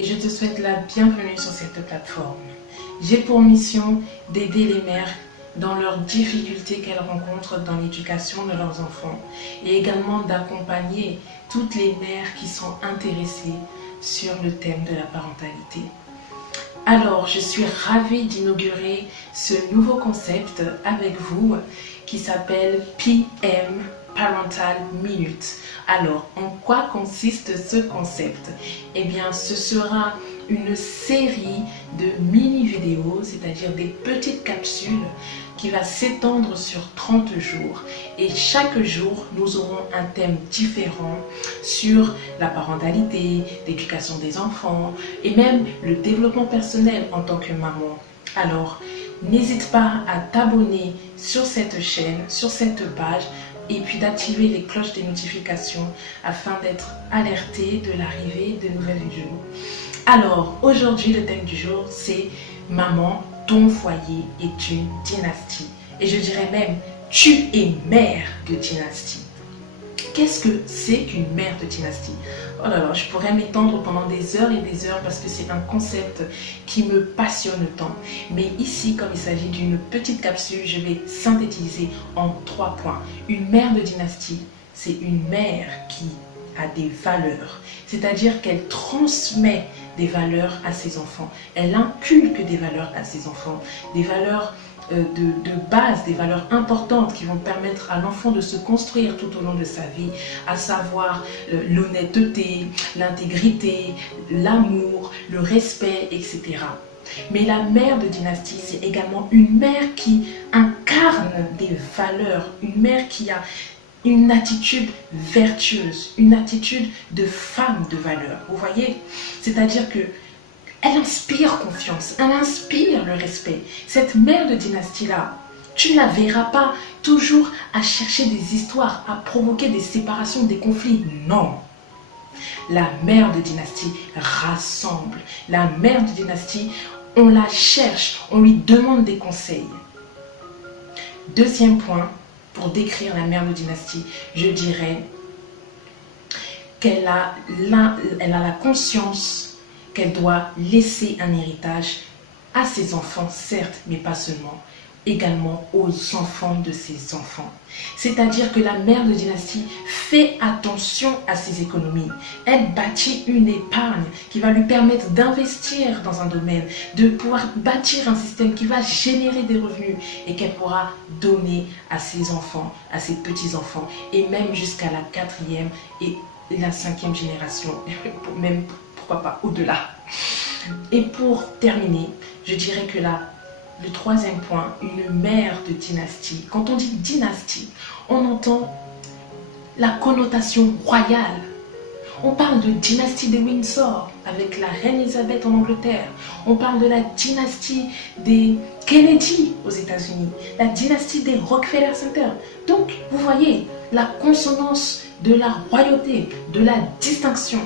et je te souhaite la bienvenue sur cette plateforme. J'ai pour mission d'aider les mères dans leurs difficultés qu'elles rencontrent dans l'éducation de leurs enfants et également d'accompagner toutes les mères qui sont intéressées sur le thème de la parentalité. Alors, je suis ravie d'inaugurer ce nouveau concept avec vous qui s'appelle PM Parental Minute. Alors, en quoi consiste ce concept? Eh bien, ce sera une série de mini-vidéos, c'est-à-dire des petites capsules qui va s'étendre sur 30 jours. Et chaque jour, nous aurons un thème différent sur la parentalité, l'éducation des enfants et même le développement personnel en tant que maman. Alors, n'hésite pas à t'abonner sur cette chaîne, sur cette page, et puis d'activer les cloches des notifications afin d'être alerté de l'arrivée de nouvelles vidéos. Alors, aujourd'hui, le thème du jour, c'est « Maman, ton foyer est une dynastie ». Et je dirais même « Tu es mère de dynastie ». Qu'est-ce que c'est qu'une mère de dynastie? Oh là là, je pourrais m'étendre pendant des heures et des heures parce que c'est un concept qui me passionne tant. Mais ici, comme il s'agit d'une petite capsule, je vais synthétiser en 3 points. Une mère de dynastie, c'est une mère qui a des valeurs. C'est-à-dire qu'elle transmet des valeurs à ses enfants. Elle inculque des valeurs à ses enfants. Des valeurs de base, des valeurs importantes qui vont permettre à l'enfant de se construire tout au long de sa vie, à savoir l'honnêteté, l'intégrité, l'amour, le respect, etc. Mais la mère de dynastie, c'est également une mère qui incarne des valeurs, une mère qui a une attitude vertueuse, une attitude de femme de valeur. Vous voyez? C'est-à-dire que elle inspire confiance, elle inspire le respect. Cette mère de dynastie-là, tu ne la verras pas toujours à chercher des histoires, à provoquer des séparations, des conflits. Non. La mère de dynastie rassemble. La mère de dynastie, on la cherche, on lui demande des conseils. Deuxième point, pour décrire la mère de dynastie, je dirais qu'elle a la conscience qu'elle doit laisser un héritage à ses enfants, certes, mais pas seulement, également aux enfants de ses enfants. C'est-à-dire que la mère de dynastie fait attention à ses économies. Elle bâtit une épargne qui va lui permettre d'investir dans un domaine, de pouvoir bâtir un système qui va générer des revenus et qu'elle pourra donner à ses enfants, à ses petits-enfants et même jusqu'à la 4e et la 5e génération, même pourquoi pas au-delà. Et pour terminer, je dirais que le 3e point, une mère de dynastie. Quand on dit dynastie, on entend la connotation royale. On parle de dynastie de Windsor avec la reine Elisabeth en Angleterre. On parle de la dynastie des Kennedy aux États-Unis, la dynastie des Rockefeller Center. Donc, vous voyez, la consonance de la royauté, de la distinction.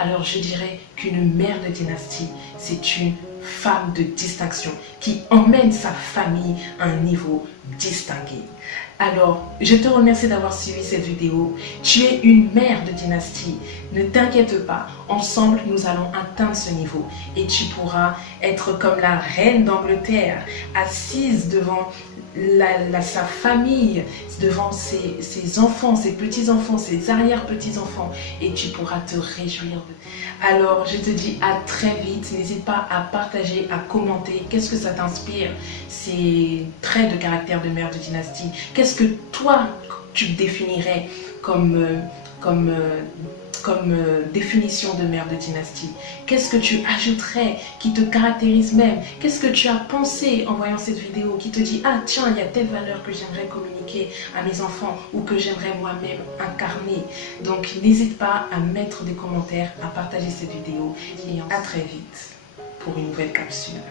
Alors, je dirais qu'une mère de dynastie, c'est une femme de distinction qui emmène sa famille à un niveau distingué. Alors, je te remercie d'avoir suivi cette vidéo. Tu es une mère de dynastie. Ne t'inquiète pas, ensemble nous allons atteindre ce niveau et tu pourras être comme la reine d'Angleterre, assise devant sa famille, devant ses enfants, ses petits-enfants, ses arrière-petits-enfants et tu pourras te réjouir. Alors, je te dis à très vite. N'hésite pas à partager, à commenter. Qu'est-ce que ça t'inspire, ces traits de caractère de mère de dynastie? Qu'est-ce que toi, tu définirais comme définition de mère de dynastie? Qu'est-ce que tu ajouterais qui te caractérise même? Qu'est-ce que tu as pensé en voyant cette vidéo qui te dit « Ah tiens, il y a telle valeur que j'aimerais communiquer à mes enfants ou que j'aimerais moi-même incarner ». Donc n'hésite pas à mettre des commentaires, à partager cette vidéo et à très vite pour une nouvelle capsule.